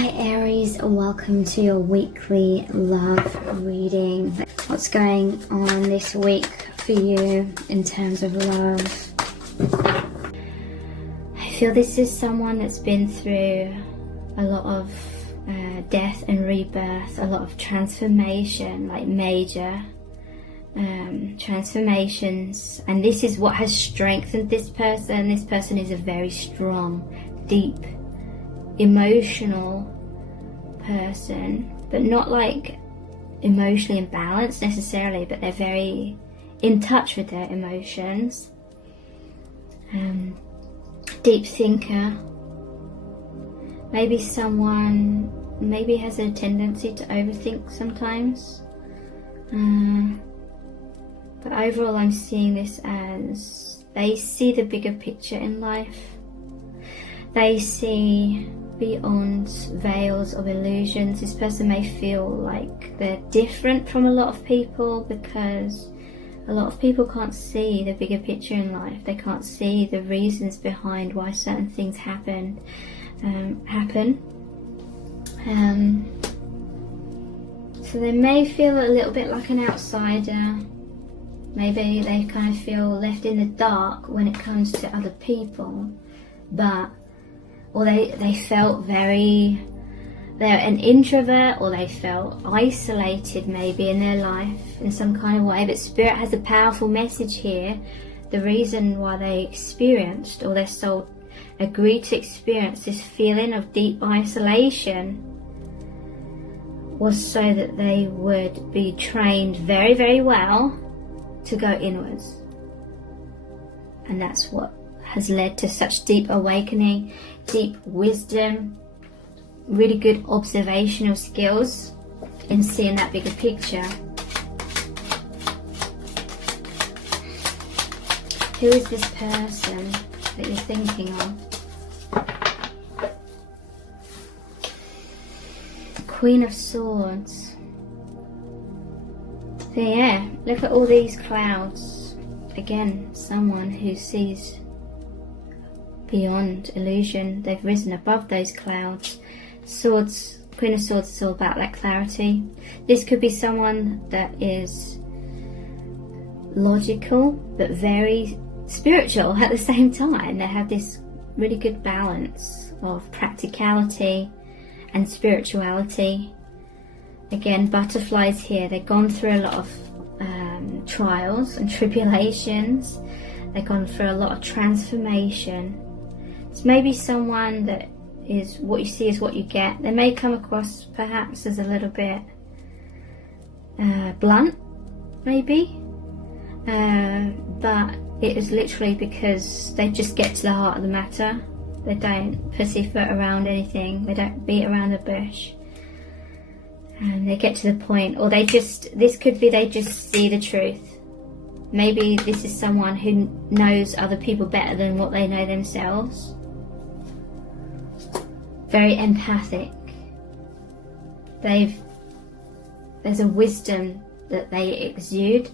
Hi Aries, welcome to your weekly love reading. What's going on this week for you in terms of love? I feel this is someone that's been through a lot of death and rebirth, a lot of transformation, like major transformations, and this is what has strengthened this person. This person is a very strong, deep, emotional person, but not like emotionally imbalanced necessarily, but they're very in touch with their emotions. Deep thinker. Maybe someone has a tendency to overthink sometimes, but overall I'm seeing this as they see the bigger picture in life. They see beyond veils of illusions. This person may feel like they're different from a lot of people because a lot of people can't see the bigger picture in life. They can't see the reasons behind why certain things happen. So they may feel a little bit like an outsider. Maybe they kind of feel left in the dark when it comes to other people, or they felt they're an introvert, or they felt isolated maybe in their life in some kind of way. But Spirit has a powerful message here. The reason why they experienced, or their soul agreed to experience this feeling of deep isolation, was so that they would be trained very, very well to go inwards. And that's what has led to such deep awakening, deep wisdom, really good observational skills in seeing that bigger picture. Who is this person that you're thinking of? Queen of Swords. So yeah, look at all these clouds. Again, someone who sees beyond illusion. They've risen above those clouds. Swords, Queen of Swords is all about that clarity. This could be someone that is logical but very spiritual at the same time. They have this really good balance of practicality and spirituality. Again, butterflies here. They've gone through a lot of trials and tribulations. They've gone through a lot of transformation. It's maybe someone that is what you see is what you get. They may come across perhaps as a little bit blunt, maybe, but it is literally because they just get to the heart of the matter. They don't pussyfoot around anything. They don't beat around the bush. And they get to the point, or this could be they just see the truth. Maybe this is someone who knows other people better than what they know themselves. Very empathic. There's a wisdom that they exude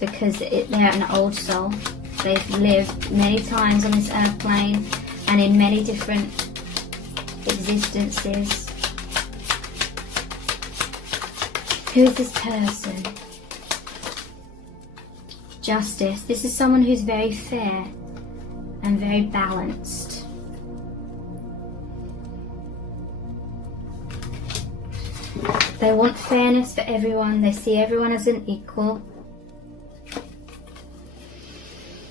because they're an old soul. They've lived many times on this earth plane and in many different existences. Who is this person? Justice. This is someone who's very fair and very balanced. They want fairness for everyone. They see everyone as an equal.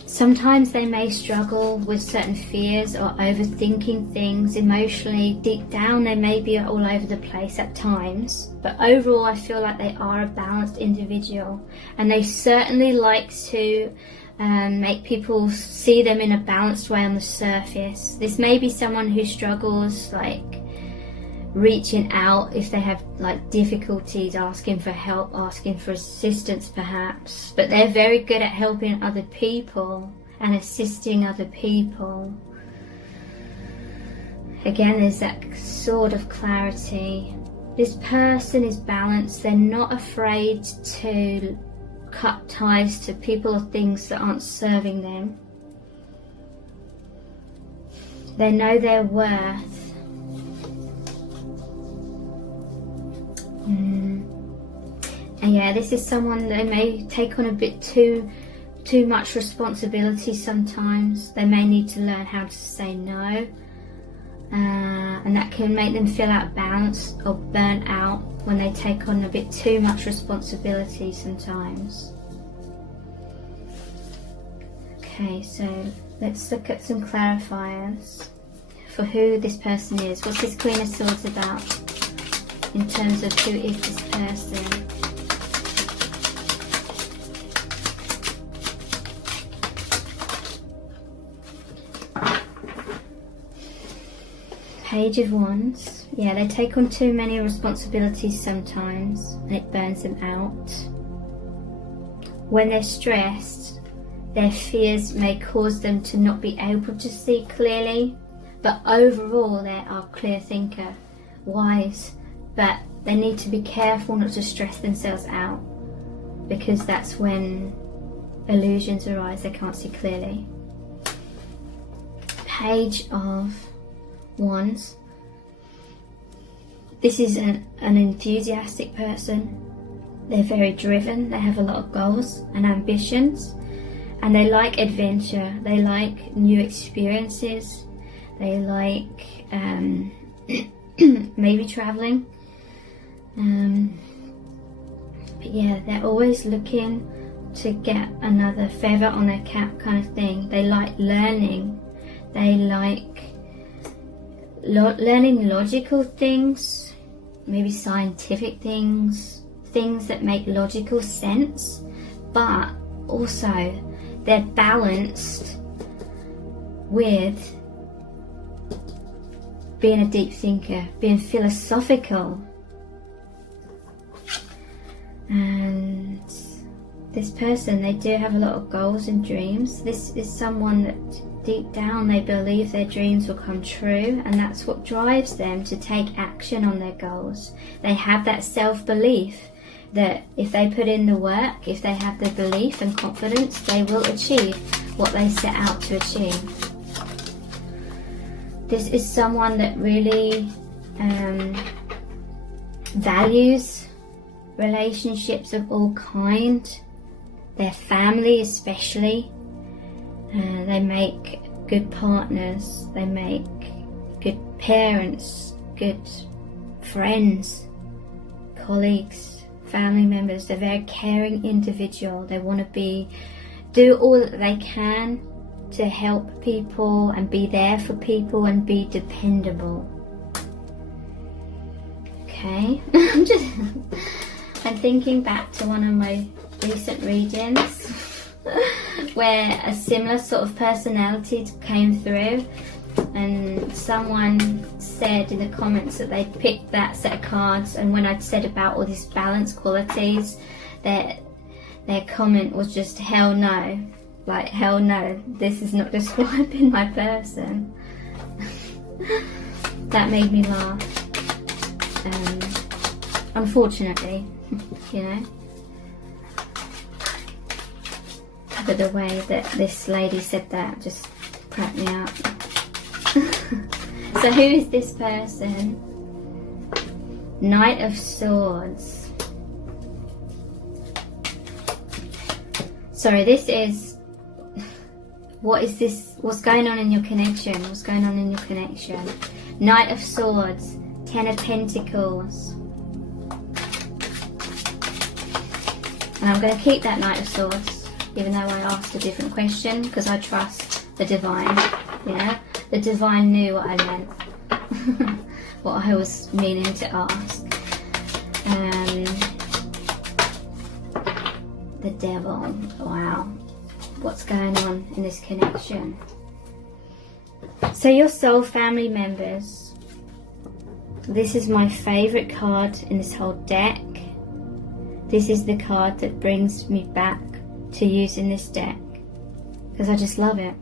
Sometimes they may struggle with certain fears or overthinking things emotionally. Deep down they may be all over the place at times, but overall I feel like they are a balanced individual, and they certainly like to make people see them in a balanced way on the surface. This may be someone who struggles like reaching out if they have like difficulties, asking for help, asking for assistance perhaps, but they're very good at helping other people and assisting other people. Again, there's that sort of clarity. This person is balanced. They're not afraid to cut ties to people or things that aren't serving them. They know their worth. And yeah, this is someone that may take on a bit too much responsibility sometimes. They may need to learn how to say no. And that can make them feel out of balance or burnt out when they take on a bit too much responsibility sometimes. Okay, so let's look at some clarifiers for who this person is. What's this Queen of Swords about in terms of who is this person? Page of Wands. Yeah, they take on too many responsibilities sometimes and it burns them out. When they're stressed, their fears may cause them to not be able to see clearly, but overall they are a clear thinker, wise, but they need to be careful not to stress themselves out, because that's when illusions arise, they can't see clearly. Page of Wands. This is an enthusiastic person. They're very driven, they have a lot of goals and ambitions, and they like adventure, they like new experiences, they like maybe traveling. But yeah, they're always looking to get another feather on their cap kind of thing. They like learning, they like learning logical things, maybe scientific things, things that make logical sense, but also they're balanced with being a deep thinker, being philosophical. And this person, they do have a lot of goals and dreams. This is someone that deep down they believe their dreams will come true, and that's what drives them to take action on their goals. They have that self-belief that if they put in the work, if they have the belief and confidence, they will achieve what they set out to achieve. This is someone that really values relationships of all kind, their family especially. They make good partners, they make good parents, good friends, colleagues, family members. They're a very caring individual. They want to do all that they can to help people and be there for people and be dependable. Okay, I'm thinking back to one of my recent readings where a similar sort of personality came through, and someone said in the comments that they picked that set of cards, and when I'd said about all these balanced qualities, their comment was just hell no, like hell no, this is not describing my person. That made me laugh, unfortunately, you know. But the way that this lady said that just cracked me up. So who is this person? Knight of Swords. Sorry, this is... What is this? What's going on in your connection? What's going on in your connection? Knight of Swords. Ten of Pentacles. And I'm going to keep that Knight of Swords, even though I asked a different question, because I trust the divine, you know. The divine knew what I meant, what I was meaning to ask. The Devil, wow. What's going on in this connection? So your soul family members, this is my favourite card in this whole deck. This is the card that brings me back to using this deck, because I just love it.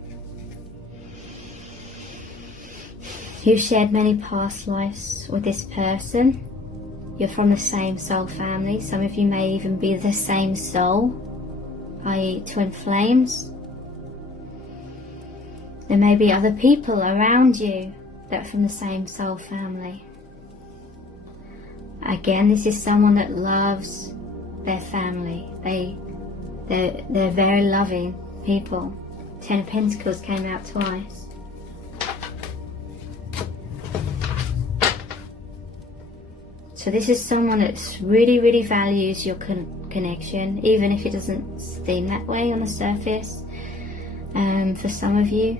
You've shared many past lives with this person. You're from the same soul family. Some of you may even be the same soul, i.e. twin flames. There may be other people around you that are from the same soul family. Again, this is someone that loves their family. They're very loving people. 10 of Pentacles came out twice. So this is someone that really, really values your connection, even if it doesn't seem that way on the surface. For some of you,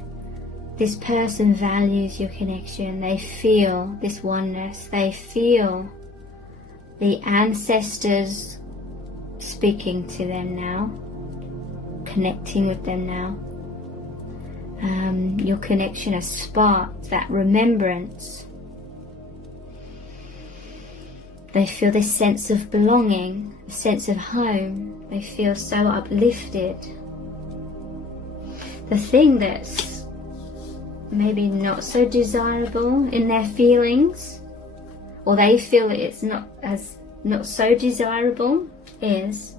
this person values your connection. They feel this oneness. They feel the ancestors speaking to them now, connecting with them now. Your connection has sparked that remembrance. They feel this sense of belonging, a sense of home. They feel so uplifted. The thing that's maybe not so desirable in their feelings, or they feel that it's not so desirable, is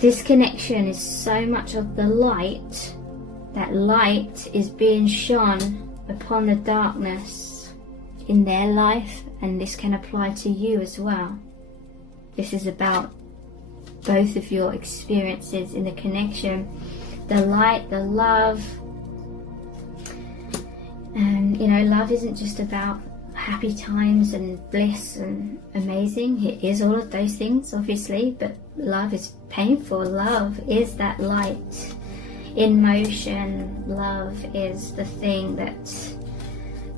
this connection is so much of the light. That light is being shone upon the darkness in their life, and this can apply to you as well. This is about both of your experiences in the connection, the light, the love. And you know, love isn't just about happy times and bliss and amazing. It is all of those things, obviously, but love is painful. Love is that light in motion. Love is the thing that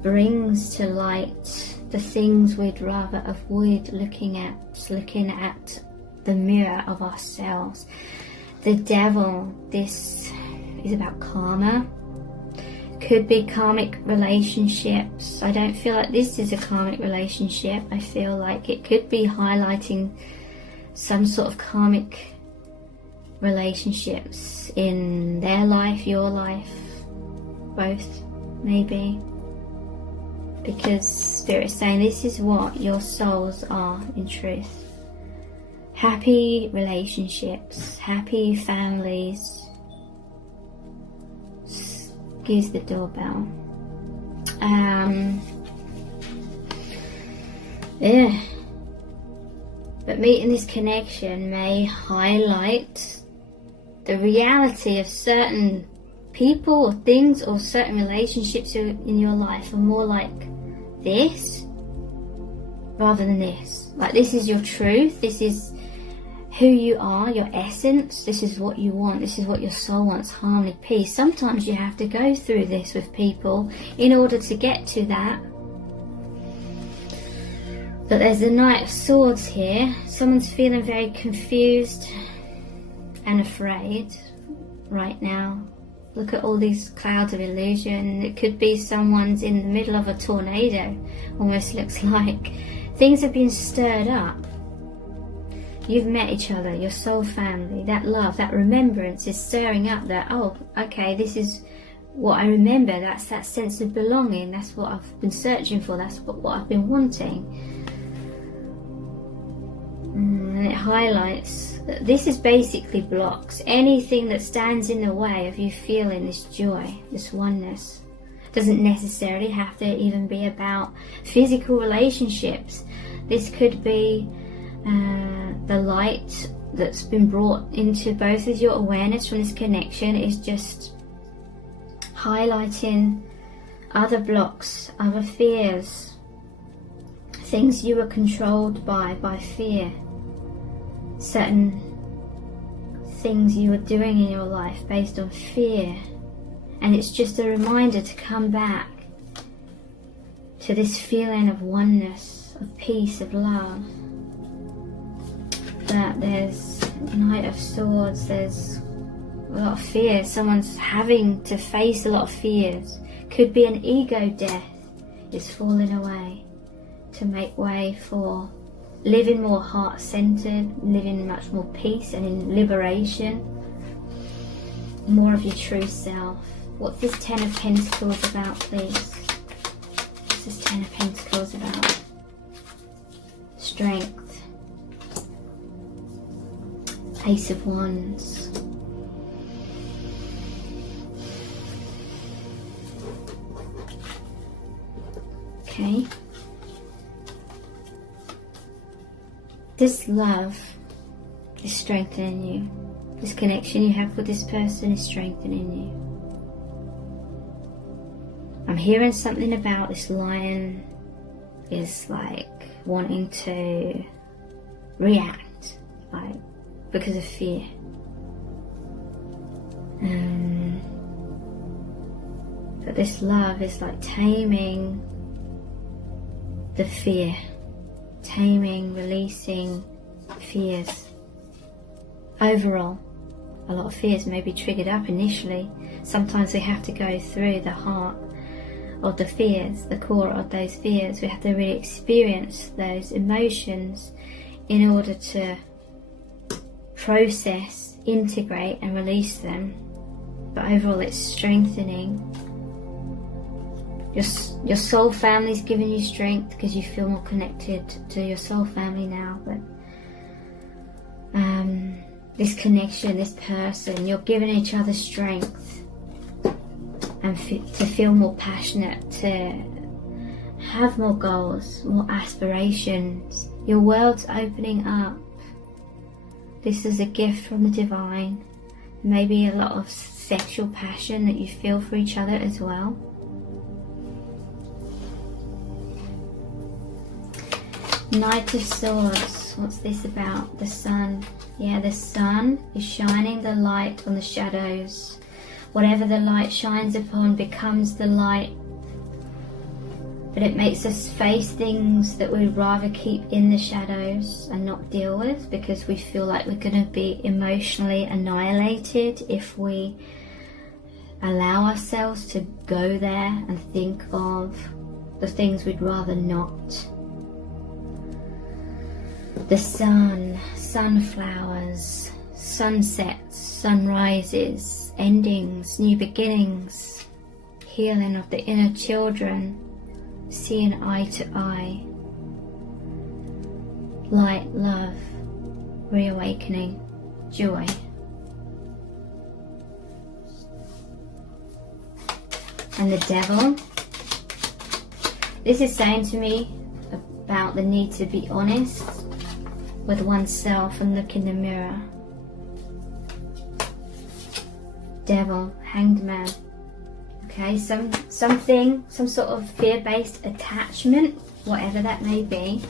brings to light the things we'd rather avoid looking at the mirror of ourselves. The devil, this is about karma. Could be karmic relationships. I don't feel like this is a karmic relationship. I feel like it could be highlighting some sort of karmic relationships in their life, your life, both maybe. Because Spirit is saying this is what your souls are in truth. Happy relationships, happy families. Use the doorbell. Yeah. But meeting this connection may highlight the reality of certain people or things or certain relationships in your life are more like this rather than this. Like, this is your truth. This is who you are, your essence. This is what you want. This is what your soul wants: harmony, peace. Sometimes you have to go through this with people in order to get to that. But there's the Knight of Swords here. Someone's feeling very confused and afraid right now. Look at all these clouds of illusion. It could be someone's in the middle of a tornado, almost looks like. Things have been stirred up. You've met each other, your soul family. That love, that remembrance is stirring up that, oh, okay, this is what I remember. That's that sense of belonging. That's what I've been searching for. That's what I've been wanting. And it highlights that this is basically blocks anything that stands in the way of you feeling this joy, this oneness. Doesn't necessarily have to even be about physical relationships. This could be the light that's been brought into both of your awareness from this connection is just highlighting other blocks, other fears, things you were controlled by fear, certain things you were doing in your life based on fear. And it's just a reminder to come back to this feeling of oneness, of peace, of love. That there's Knight of Swords, there's a lot of fear. Someone's having to face a lot of fears. Could be an ego death is falling away to make way for living more heart-centered, living much more peace and in liberation. More of your true self. What's this Ten of Pentacles about, please? What's this Ten of Pentacles about? Strength. Ace of Wands. Okay. This love is strengthening you. This connection you have with this person is strengthening you. I'm hearing something about this lion is like wanting to react, like because of fear. But this love is like taming the fear, taming, releasing fears. Overall, a lot of fears may be triggered up initially. Sometimes we have to go through the heart of the fears, the core of those fears. We have to really experience those emotions in order to process, integrate and release them. But overall it's strengthening. Your soul family is giving you strength because you feel more connected to your soul family now. But this connection, this person, you're giving each other strength and to feel more passionate, to have more goals, more aspirations. Your world's opening up. This is a gift from the divine. Maybe a lot of sexual passion that you feel for each other as well. Knight of Swords. What's this about? The sun. Yeah, the sun is shining the light on the shadows. Whatever the light shines upon becomes the light. But it makes us face things that we'd rather keep in the shadows and not deal with, because we feel like we're going to be emotionally annihilated if we allow ourselves to go there and think of the things we'd rather not. The sun, sunflowers, sunsets, sunrises, endings, new beginnings, healing of the inner children, seeing eye to eye, light, love, reawakening, joy. And the devil. This is saying to me about the need to be honest with oneself and look in the mirror. Devil, hanged man. Okay, some sort of fear-based attachment, whatever that may be,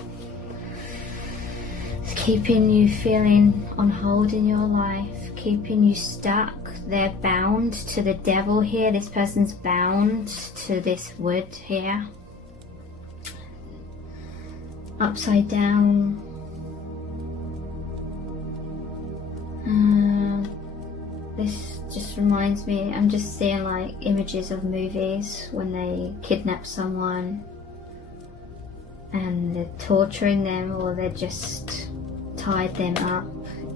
is keeping you feeling on hold in your life, keeping you stuck. They're bound to the devil here. This person's bound to this wood here. Upside down. This just reminds me, I'm just seeing like images of movies when they kidnap someone and they're torturing them, or they're just tied them up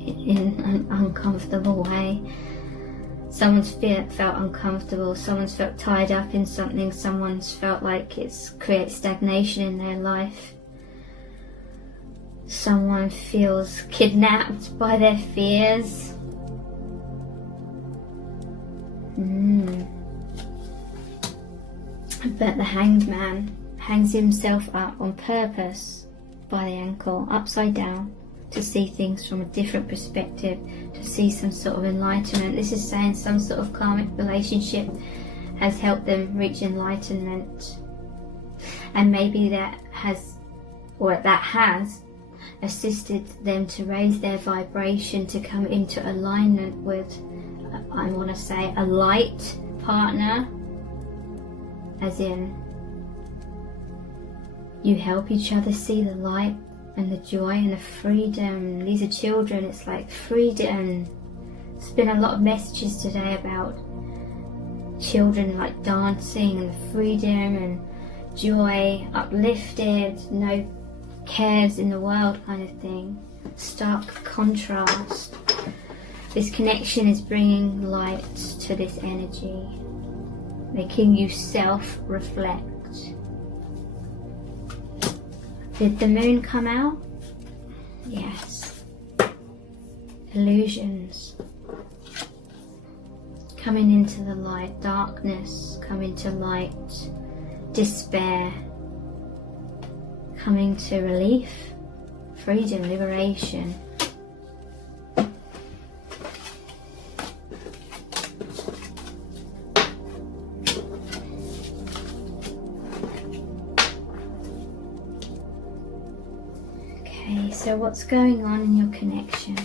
in an uncomfortable way. Someone's felt uncomfortable, someone's felt tied up in something, someone's felt like it's creates stagnation in their life. Someone feels kidnapped by their fears. But the hanged man hangs himself up on purpose by the ankle, upside down, to see things from a different perspective, to see some sort of enlightenment. This is saying some sort of karmic relationship has helped them reach enlightenment. And maybe that has assisted them to raise their vibration, to come into alignment with, I want to say, a light partner, as in you help each other see the light and the joy and the freedom. These are children, it's like freedom. There's been a lot of messages today about children like dancing and freedom and joy, uplifted, no cares in the world kind of thing. Stark contrast. This connection is bringing light to this energy, making you self-reflect. Did the moon come out? Yes. Illusions. Coming into the light, darkness, coming to light, despair, coming to relief, freedom, liberation. Okay, so what's going on in your connection?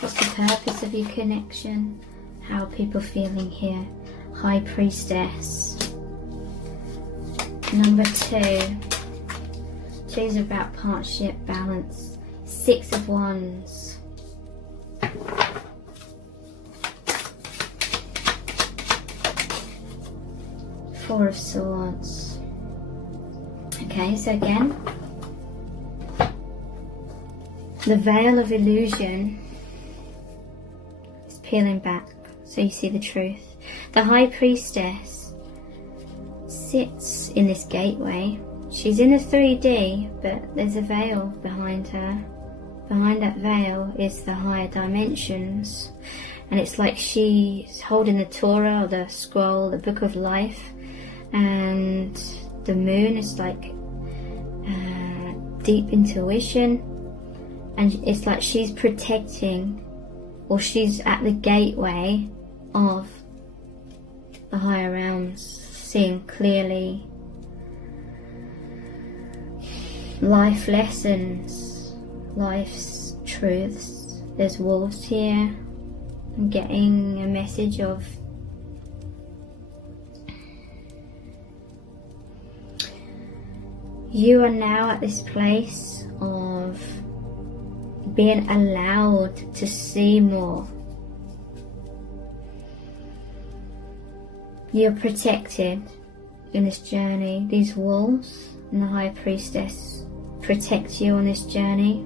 What's the purpose of your connection? How are people feeling here? High Priestess. Number 2. Two's about partnership, balance. 6 of Wands. Four of Swords. Okay, so again, the veil of illusion is peeling back, so you see the truth. The High Priestess sits in this gateway. She's in a 3D, but there's a veil behind her. Behind that veil is the higher dimensions, and it's like she's holding the Torah, or the scroll, the book of life, and the moon is like deep intuition, and it's like she's protecting, or she's at the gateway of the higher realms, seeing clearly life lessons, life's truths. There's wolves here. I'm getting a message of you are now at this place of being allowed to see more. You're protected in this journey. These wolves and the High Priestess protect you on this journey.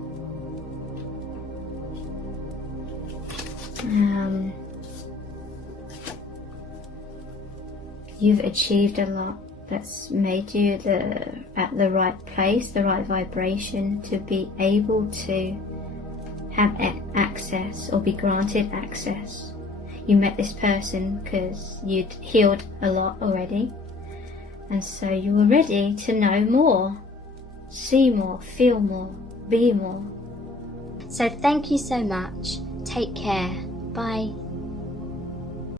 You've achieved a lot that's made you at the right place, the right vibration to be able to have access or be granted access. You met this person because you'd healed a lot already, and so you were ready to know more, see more, feel more, be more. So thank you so much. Take care. Bye.